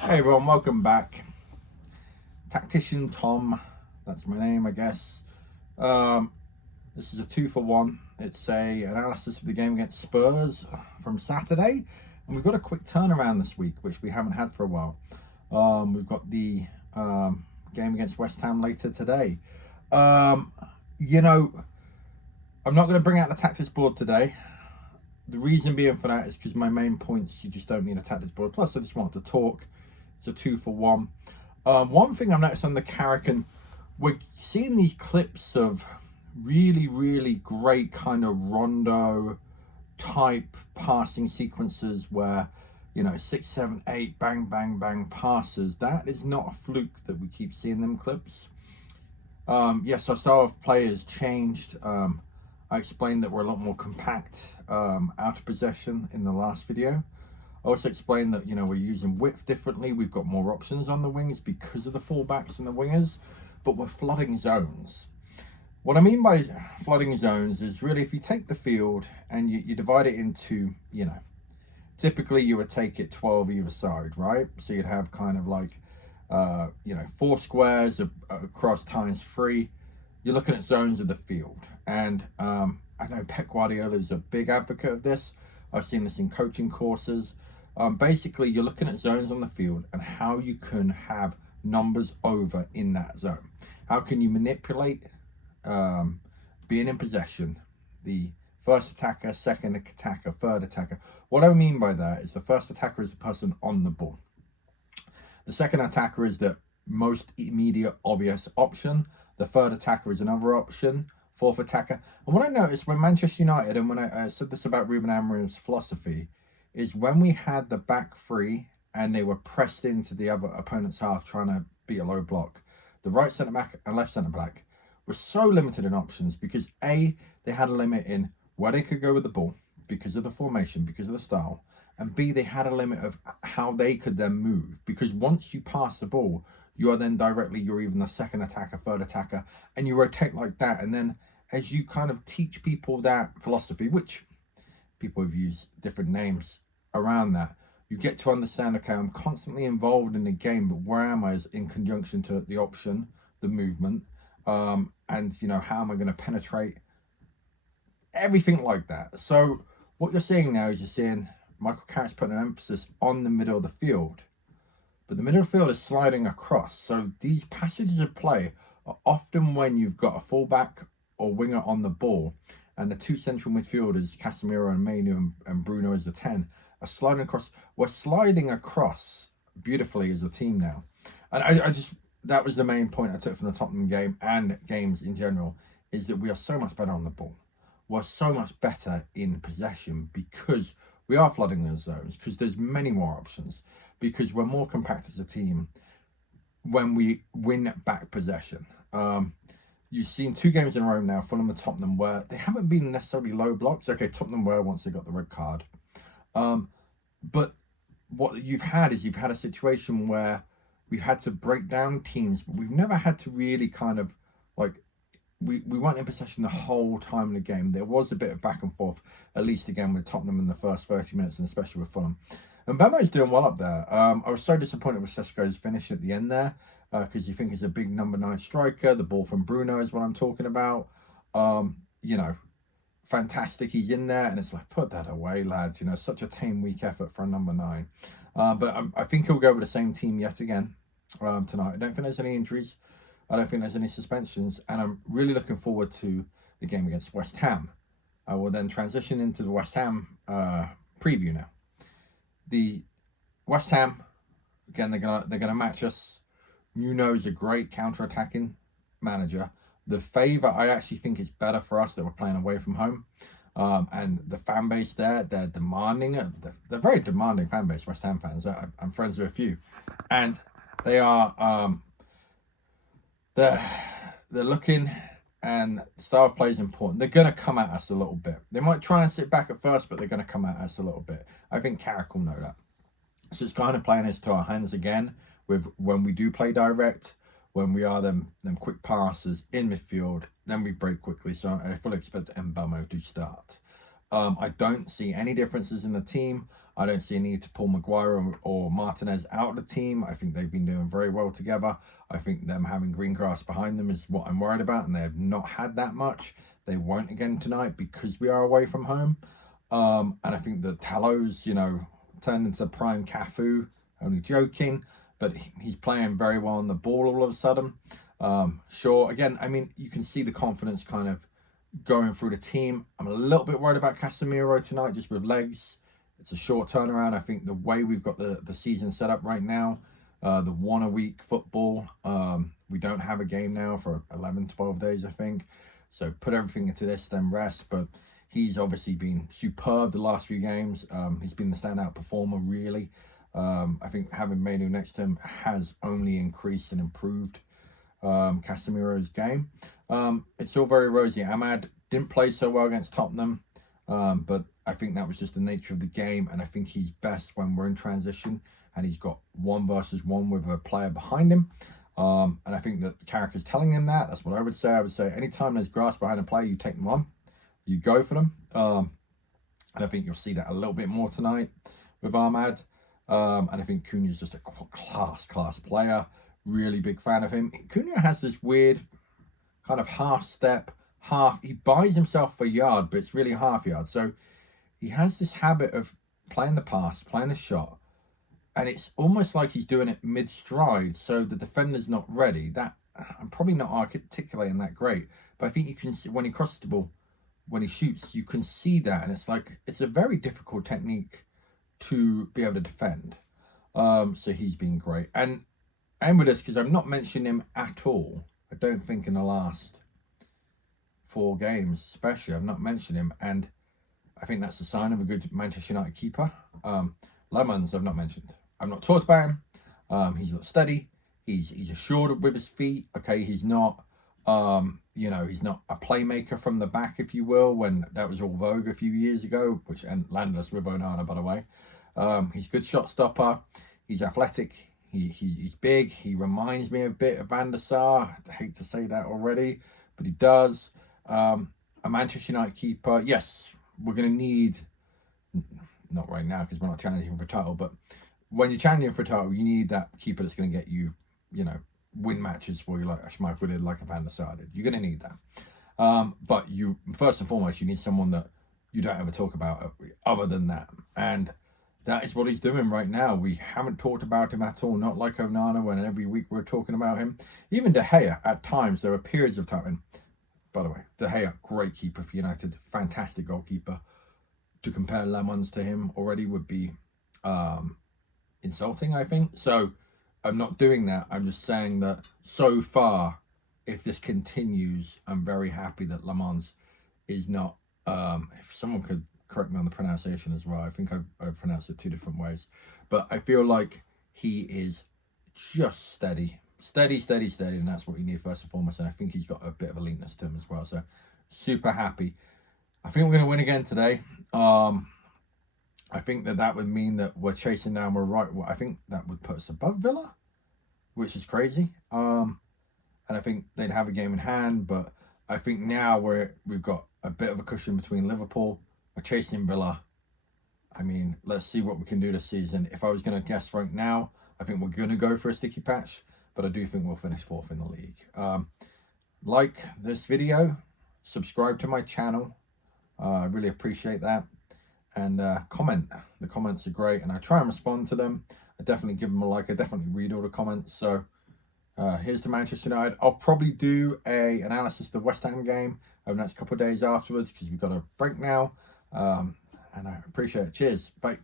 Hey everyone, welcome back. Tactician Tom, that's my name, I guess. This is a 2-for-1. It's a analysis of the game against Spurs from Saturday, and we've got a quick turnaround this week, which we haven't had for a while. We've got the game against West Ham later today. You know, I'm not going to bring out the tactics board today. The reason being for that is because my main points, you just don't need a tactics board. Plus, I just wanted to talk. It's a 2-for-1. One thing I've noticed on the Carrican, we're seeing these clips of really great kind of rondo type passing sequences where, 6, 7, 8, bang passes. That is not a fluke that we keep seeing them clips. Yes, our style of play has changed. I explained that we're a lot more compact out of possession in the last video. I also explained that, we're using width differently. We've got more options on the wings because of the fullbacks and the wingers, but we're flooding zones. What I mean by flooding zones is really if you take the field and you divide it into, typically you would take it 12 either side, right? So you'd have kind of like, 4 squares across times 3. You're looking at zones of the field. And I know Pep Guardiola is a big advocate of this. I've seen this in coaching courses. Basically, you're looking at zones on the field and how you can have numbers over in that zone. How can you manipulate being in possession, the first attacker, second attacker, third attacker. What I mean by that is the first attacker is the person on the ball. The second attacker is the most immediate, obvious option. The third attacker is another option. Fourth attacker. And what I noticed when Manchester United, and when I said this about Ruben Amorim's philosophy, is when we had the back three and they were pressed into the other opponent's half trying to beat a low block, the right centre back and left centre back were so limited in options because A, they had a limit in where they could go with the ball because of the formation, because of the style, and B, they had a limit of how they could then move, because once you pass the ball, you are then directly, you're even the second attacker, third attacker, and you rotate like that. And then as you kind of teach people that philosophy, which people have used different names around that, you get to understand, okay, I'm constantly involved in the game, but where am I in conjunction to the option, the movement, and, how am I going to penetrate? Everything like that. So what you're seeing now is you're seeing Michael Carrick's putting an emphasis on the middle of the field. But the middle of the field is sliding across. So these passages of play are often when you've got a fullback or winger on the ball and the two central midfielders, Casemiro and Mainu and Bruno as the 10, are sliding across. We're sliding across beautifully as a team now. And I just, that was the main point I took from the Tottenham game and games in general, is that we are so much better on the ball. We're so much better in possession because we are flooding those zones, because there's many more options, because we're more compact as a team when we win back possession. You've seen 2 games in a row now, Fulham and Tottenham, where they haven't been necessarily low blocks. Okay, Tottenham were once they got the red card. But what you've had is a situation where we've had to break down teams, but we've never had to really kind of like, we weren't in possession the whole time in the game. There was a bit of back and forth, at least again with Tottenham in the first 30 minutes, and especially with Fulham. And Bemo's doing well up there. I was so disappointed with Sesko's finish at the end there, because you think he's a big number 9 striker. The ball from Bruno is what I'm talking about. Fantastic. He's in there, and it's like, put that away, lads. Such a tame, weak effort for a number 9. But I think he'll go with the same team yet again tonight. I don't think there's any injuries. I don't think there's any suspensions, and I'm really looking forward to the game against West Ham. I will then transition into the West Ham preview now. The West Ham, again, they're gonna match us. Nuno is a great counter-attacking manager. The favour, I actually think it's better for us that we're playing away from home. And the fan base there, they're demanding. They're very demanding fan base, West Ham fans. I'm friends with a few, and they are. They're looking, and style of play is important. They're going to come at us a little bit. They might try and sit back at first, but they're going to come at us a little bit. I think Carrick will know that. So it's kind of playing this to our hands again with when we do play direct, when we are them quick passes in midfield, then we break quickly. So I fully expect Mbamo to start. I don't see any differences in the team. I don't see a need to pull Maguire or Martinez out of the team. I think they've been doing very well together. I think them having Greengrass behind them is what I'm worried about, and they have not had that much. They won't again tonight because we are away from home. And I think that Tallo's, turned into prime Cafu. Only joking, but he's playing very well on the ball all of a sudden. Sure, again, I mean, you can see the confidence kind of going through the team. I'm a little bit worried about Casemiro tonight, just with legs. It's a short turnaround. I think the way we've got the season set up right now, the 1 a week football, we don't have a game now for 11, 12 days, I think. So put everything into this, then rest. But he's obviously been superb the last few games. He's been the standout performer, really. I think having Manu next to him has only increased and improved Casemiro's game. It's all very rosy. Ahmad didn't play so well against Tottenham, but I think that was just the nature of the game, and I think he's best when we're in transition and he's got 1 versus 1 with a player behind him. And I think that the character's telling him that. That's what I would say. I would say anytime there's grass behind a player, you take them on, you go for them. And I think you'll see that a little bit more tonight with Ahmad. And I think Cunha's just a class player. Really big fan of him. Cunha has this weird kind of half step, he buys himself a yard, but it's really a half yard. So he has this habit of playing the pass, playing the shot, and it's almost like he's doing it mid-stride, so the defender's not ready. That I'm probably not articulating that great, but I think you can see when he crosses the ball, when he shoots, you can see that, and it's like it's a very difficult technique to be able to defend. So he's been great, and with this, because I've not mentioned him at all. I don't think in the last 4 games, especially, I've not mentioned him, and I think that's a sign of a good Manchester United keeper. Lemons, I've not mentioned. I've not talked about him. He's not steady. He's assured with his feet. Okay, he's not, he's not a playmaker from the back, if you will, when that was all vogue a few years ago, which landed us with Onana, by the way. He's a good shot stopper. He's athletic. He's big. He reminds me a bit of Van der Sar. I hate to say that already, but he does. A Manchester United keeper. Yes, we're going to need, not right now because we're not challenging for a title, but when you're challenging for a title, you need that keeper that's going to get you, win matches for you, like Schmeichel did, like a Van der Sar did. You're going to need that. But you, first and foremost, you need someone that you don't ever talk about other than that. And that is what he's doing right now. We haven't talked about him at all, not like Onana, when every week we're talking about him. Even De Gea, at times, there are periods of time. By the way, De Gea, great keeper for United, fantastic goalkeeper. To compare Lemons to him already would be insulting, I think. So I'm not doing that. I'm just saying that so far, if this continues, I'm very happy that Lemons is not, if someone could correct me on the pronunciation as well. I think I've pronounced it 2 different ways. But I feel like he is just steady, and that's what you need first and foremost. And I think he's got a bit of a leanness to him as well. So super happy. I think we're going to win again today. I think that would mean that we're chasing down, we're right. I think that would put us above Villa, which is crazy. And I think they'd have a game in hand, but I think now we've got a bit of a cushion between Liverpool. We're chasing Villa. I mean, let's see what we can do this season. If I was going to guess right now, I think we're going to go for a sticky patch, but I do think we'll finish 4th in the league. Like this video, subscribe to my channel. I really appreciate that. And comment. The comments are great, and I try and respond to them. I definitely give them a like. I definitely read all the comments. So here's to Manchester United. I'll probably do a analysis of the West Ham game over the next couple of days afterwards, because we've got a break now. And I appreciate it. Cheers. Bye.